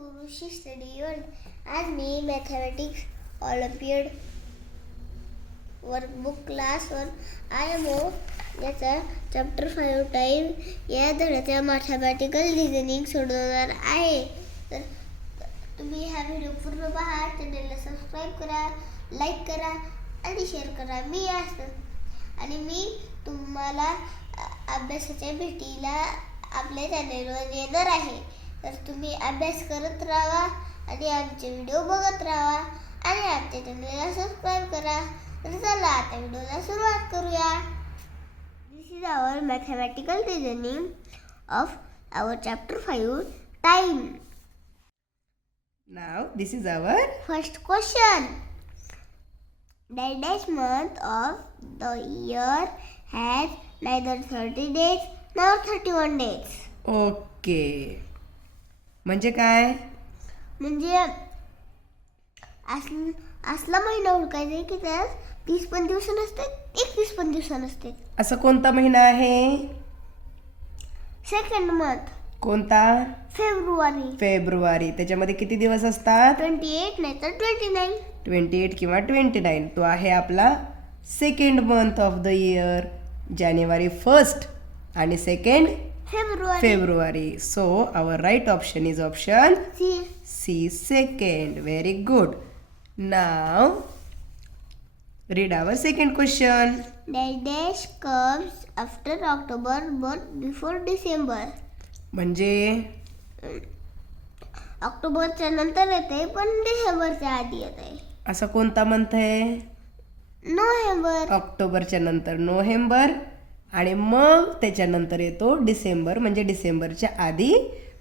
ऋषी study world. आज मी mathematics olympiad workbook class 1 IMO याचा चॅप्टर 5 टाईम या धड्याचा मॅथमॅटिकल रिझनिंग सोडवणार आहे. तर तुम्ही हा व्हिडिओ पूर्ण पहा, चॅनलला सबस्क्राईब करा, लाईक करा आणि शेअर करा. मी तुम्हाला अभ्यासाच्या भेटीला आपल्या चॅनलवर येणार आहे. तर तुम्ही अभ्यास करत राहा आणि आमचे व्हिडिओ बघत राहा आणि आमच्या चॅनलला सबस्क्राईब करा. तर चला आता व्हिडिओला सुरुवात करूया. This is our mathematical reasoning of our chapter 5 time. Now this is our First question. The dash month of the year has neither 30 days nor 31 days. okay. म्हणजे काय? म्हणजे असला महिना ओळखायचा की त्यात 30 पण दिवस नसते, 31 पण दिवस नसते. असं कोणता महिना आहे? सेकंड मंथ कोणता? फेब्रुवारी. फेब्रुवारी. त्याच्यामध्ये किती दिवस असतात? 28 नाही तर 29. 28 किंवा 29. तो आहे आपला second month of the year. जानेवारी 1st आणि सेकंड फेब्रुवारी. So our right option is option C, second. Very good. Now read our second question. The dash comes after October but before December. म्हणजे ऑक्टोबरच्या नंतर येते पण डिसेंबरच्या आधी येते. असा कोणता मंथ आहे? नोव्हेंबर. ऑक्टोबरच्या नंतर नोव्हेंबर आणि मग त्याच्यानंतर येतो डिसेंबर, म्हणजे डिसेंबरच्या आधी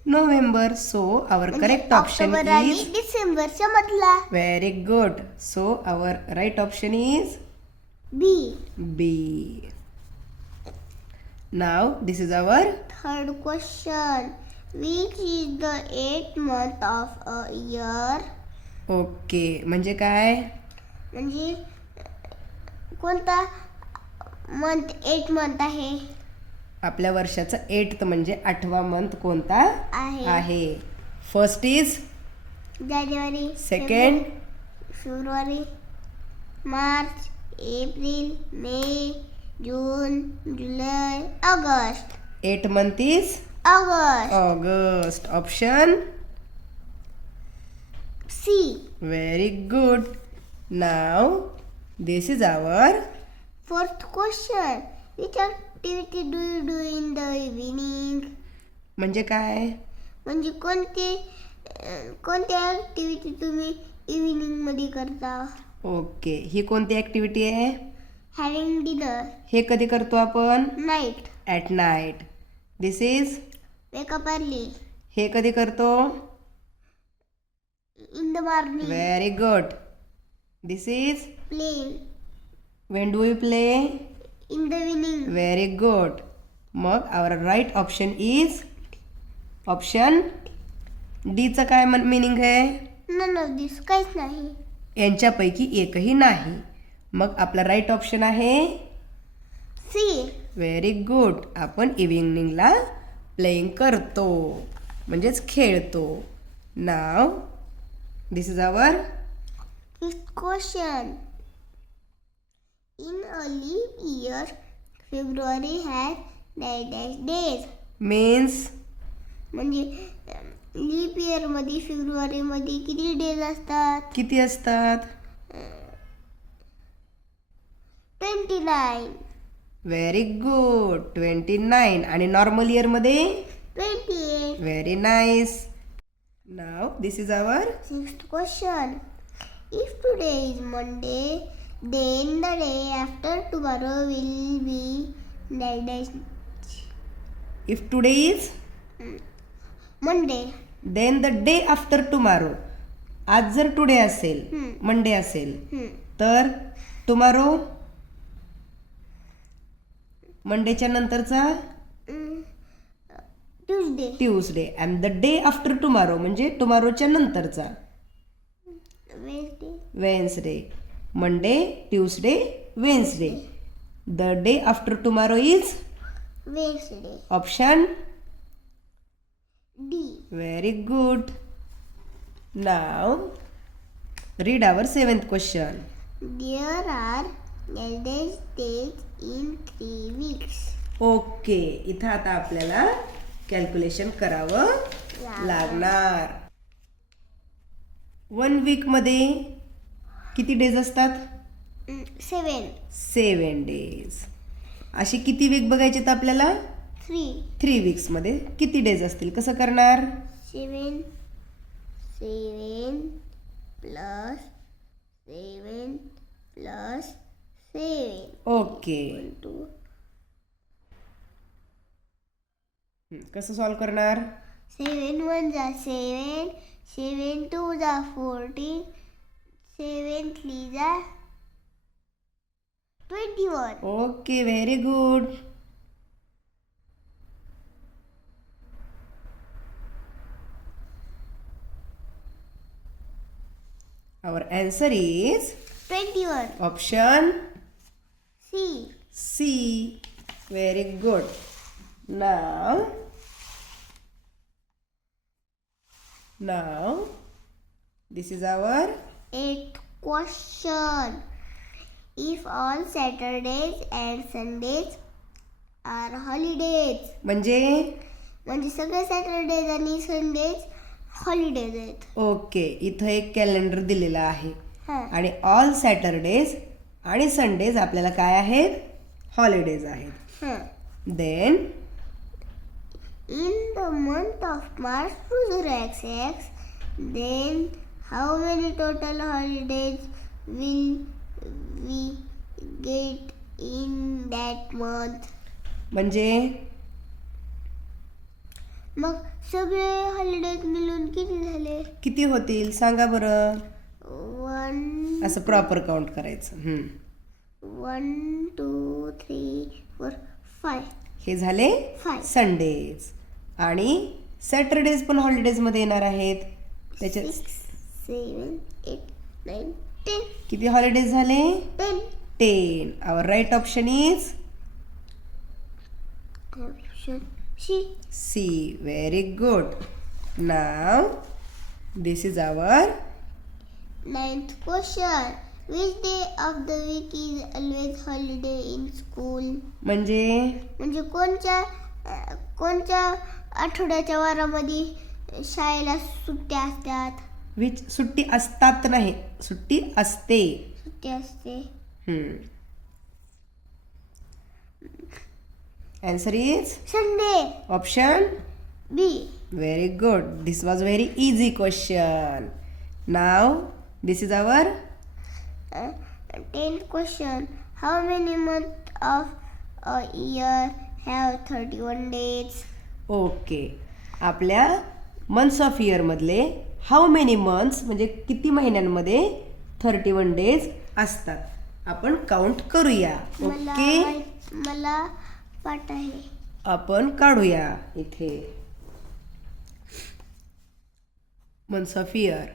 नोव्हेंबर. So our correct option is डिसेंबरच्या मधला. Very good. So our right option is B. Now this is our third question. Which is the 8th month of a year? Okay. म्हणजे काय? म्हणजे कोणता मंथ 8 मंथ आहे? आपल्या वर्षाचा 8th म्हणजे 8वा मंथ कोणता आहे? फर्स्ट इज जानेवारी, सेकंड फेब्रुवारी, मार्च, एप्रिल, मे, जून, जुलै, ऑगस्ट. 8 month is August. Option C. Very good. Now this is our fourth question. Which activity do you do in the evening? म्हणजे काय? म्हणजे कोणती ॲक्टिव्हिटी तुम्ही इव्हिनिंग मध्ये करता? ओके. ही कोणती ॲक्टिव्हिटी आहे? Having dinner. हे कधी करतो आपण? Night. At night. This is wake up early. हे कधी करतो? In the morning. Very good. This is playing. Wien do you play? In the evening. Very good. मग आवर राईट ऑप्शन इज ऑप्शन डीचं काय meaning आहे? नन ऑफ दिस. काहीच नाही. यांच्यापैकी एकही नाही. मग आपला राईट ऑप्शन आहे सी. Very good. आपण इव्हिनिंगला प्लेइंग करतो म्हणजेच खेळतो. नाव this is our fifth question. In a leap year February has 9 days. Means म्हणजे लीप इयर मध्ये फेब्रुवारी मध्ये किती डेज असतात? किती असतात? 29. Very good. 29. आणि नॉर्मल इयर मध्ये 28. Very nice. Now this is our Sixth question. If today is Monday, then the day after tomorrow will be 9 if today is Monday. Then the day after tomorrow. आज जर today असेल, Monday असेल, तर tomorrow मंडेच्या नंतरचा Tuesday. And the day after tomorrow म्हणजे टुमारोच्या नंतरचा Wednesday. Monday, Tuesday, Wednesday. The day after tomorrow is Wednesday. Option D. Very good. Now, read our 7th question. There are 11 days in 3 weeks. Okay, इथं आता आपल्याला calculation करावं लागणार. 1 weak मध्ये किती days असतात? 7 डेज. अशी किती वीक बघायचे तर आपल्याला? 3 वीक्स मध्ये किती डेज असतील? कसं करणार? 7 plus 7 plus 7. ओके. कसं सॉल्व करणार? 7 1 जा 7, 7 2 जा 14, 7 3 जा 21. Okay, very good. Our answer is 21. option C. C. Very good. Now, this is our 8th question. If all Saturdays and Sundays are holidays. म्हणजे सगळे सॅटरडेज आणि संडेज हॉलिडेज आहेत. ओके, इथं एक कॅलेंडर दिलेला आहे हां. आणि ऑल सॅटरडेज आणि संडेज आपल्याला काय आहेत? हॉलिडेज आहेत. हां. Then In the month of March 20XX, then how many total holidays will we get in that month? म्हणजे मग सगळे हॉलिडेज मिळून किती झाले? किती होतील सांगा बरं. 1 असं प्रॉपर काउंट करायचं. 1 2 3 4 5. हे झाले 5. संडेज आणि सॅटरडेज पण हॉलिडेज मध्ये येणार आहेत. त्याच्यात 6 7 8 9 10. किती हॉलिडेज झाले? 10. 10. Our right option is Option C. C. Very good. Now, this is our 9th question. Which day of the week is always holiday in school? म्हणजे कोणत्या आठवड्याच्या वारामध्ये शाळेला सुट्ट्या असतात? सुट्टी असतात नाही, सुट्टी असते. सुट्टी असते. Answer is Sunday. option B. very good. This was very easy question. Now, this is our 10th question. How many months of a year have 31 days? Okay. आपल्या मंथ्स ऑफ इयर मधले हाऊ मेनी मंथ्स म्हणजे किती महिन्यांमध्ये 31 days असतात आपण count करूया. Okay, मला पाठ आहे. आपण काढूया इथे. Months of year: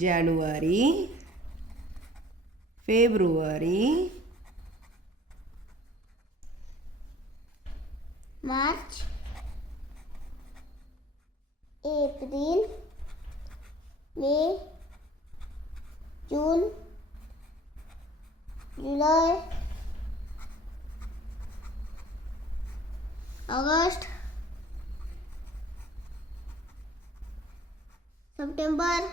January, February, मार्च, एप्रिल, मे, जून, जुलै, August, September,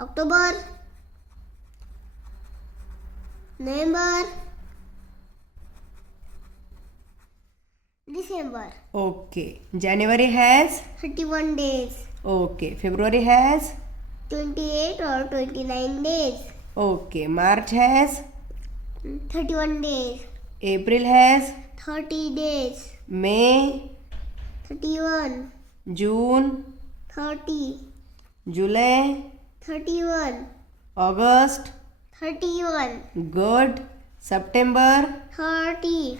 October, November, December. Okay. January has 31 days. Okay. February has 28 or 29 days. Okay. March has 31 days. April has 30 days. May, 31. June, 30. July, 31. August, 31. Good. September, 30.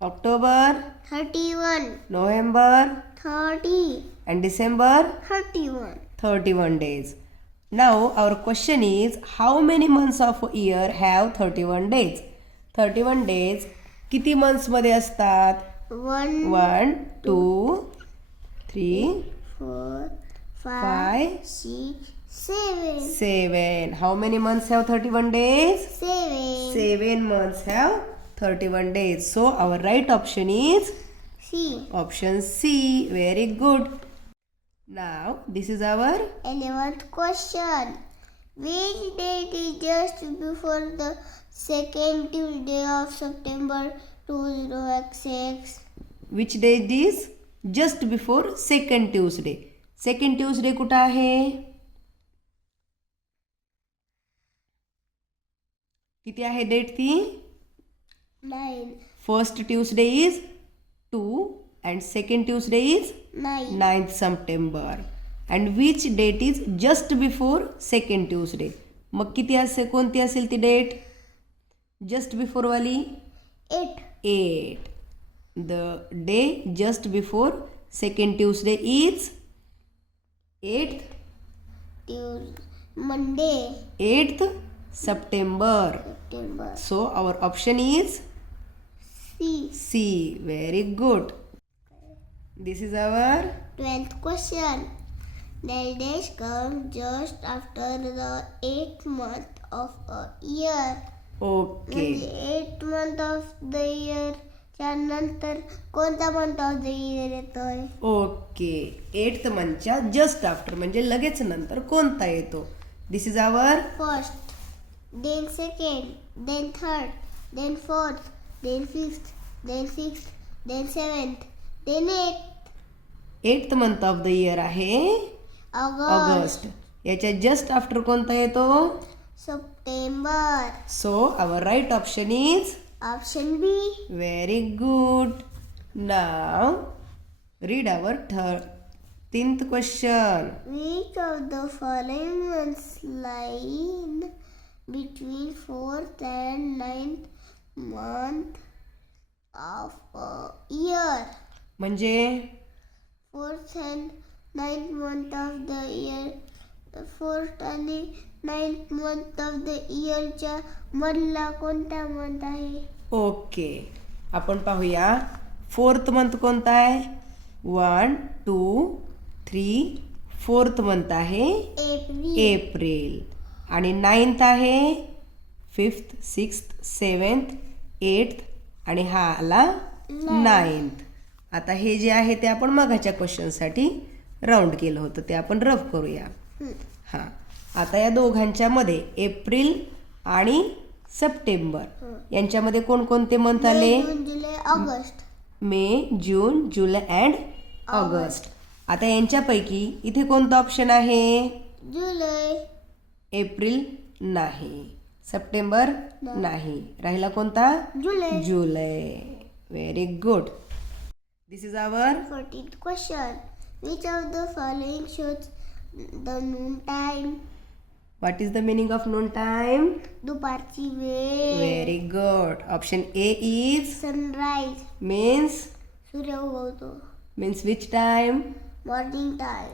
October, 31. November 30. and December 31. 31 days. Now our question is how many months of a year have 31 days? 31 days किती months मध्ये असतात? 1 1 2 3 4, 5, 5, 6, 7. 7. How many months have 31 days? 7. 7 months have 31 days. So our right option is C. option C. Very good. Now this is our 11th question. Which date is just before the second Tuesday of September 2006? which date is just before second Tuesday. Second Tuesday कुठं आहे? किती आहे date ती? 9. First Tuesday is 2 and second Tuesday is 9. 9th September. And which date is just before second Tuesday? मग किती असेल, कोणती असेल ती डेट? जस्ट बिफोर वाली 8. 8. The day just before second Tuesday is 8th Monday, 8th September. September. So our option is C. C. Very good. This is our 12th question. The days come just after the 8th month of a year. okay. म्हणजे 8th month of the year च्या नंतर कोणता month of the year येतोय? Okay. 8th मंथच्या just after म्हणजे लगेच नंतर कोणता येतो? This is our first, then second, then third, then fourth, then fifth, then sixth, then seventh, then 8th month of the year आहे ऑगस्ट, ऑगस्ट. याच्या just after कोणता येतो? September. So our right option is option B. very good. Now read our 13th question. Which of the following months lie between 4th and 9th month of a year? म्हणजे 4th and 9th month of the year. 4th आणि 9th month of the year च्या मधला कोणता month आहे? Okay. आपण पाहूया 4th month कोणता आहे? 1, 2, 3, 4th मंथ आहे एप्रिल. एप्रिल. आणि 9th आहे 5th, 6th, 7th, 8th आणि हा आला 9th. आता हे जे आहे ते आपण मगाच्या क्वेश्चनसाठी राऊंड केलं होतं, ते आपण रफ करूया. हां, आता या दोघांच्या मध्ये एप्रिल आणि सप्टेंबर यांच्यामध्ये कोणकोणते मंथ आले? June, July, August. May, June, July and August. आता यांच्यापैकी इथे कोणतं ऑप्शन आहे? जुलै. एप्रिल नाही, सप्टेंबर नाही, राहिला कोणता? July. July. Very good. This is our 14th question. Which of the following shows the noon time? What is the meaning of noon time? दुपारची वेळ. Very good. Option A is sunrise. Means सूर्य उगवतो. Means which time? Morning time.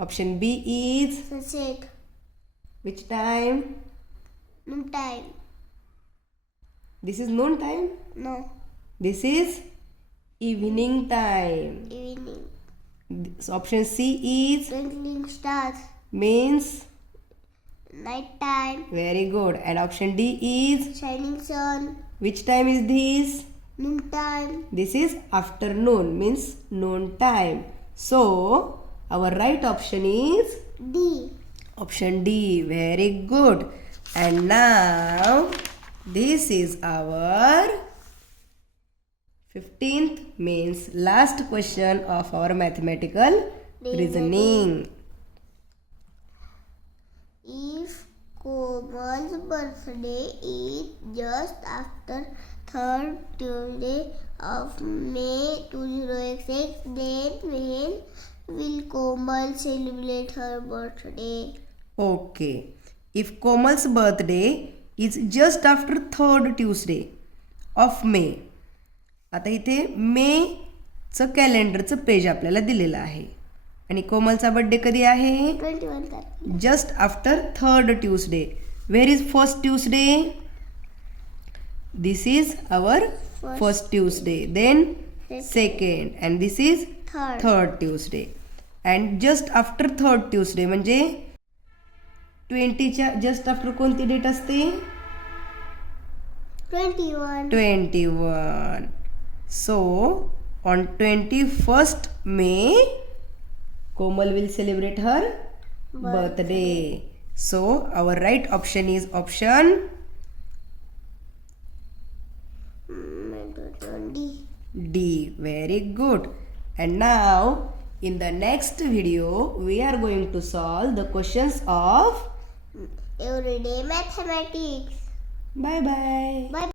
Option B is sunset. Which time? Noon time. This is noon time. No. This is evening time. Evening. Option C is twinkling stars. Means night time. very good. And option D is shining sun. which time is this? Noon time. This is afternoon, means noon time. So our right option is D. option D. Very good. And now this is our 15th, means last question of our mathematical reasoning. If Komal's birthday is just after 3rd Tuesday of May 2006, then when will Komal celebrate her birthday? Okay. If Komal's birthday is just after 3rd Tuesday of May. आता इथे मेचं कॅलेंडरचं page आपल्याला दिलेलं आहे आणि कोमलचा birthday कधी आहे? 21 तारीख. Just after 3rd Tuesday. Where is first Tuesday? This is our first Tuesday. Then second and this is Third. 3rd Tuesday. And just after 3rd Tuesday म्हणजे 20च्या जस्ट आफ्टर कोणती डेट असते? 21. So on 21st May, Komal will celebrate her birthday. So our right option is option D. Very good. And now in the next video we are going to solve the questions of Everyday mathematics. bye bye. Bye.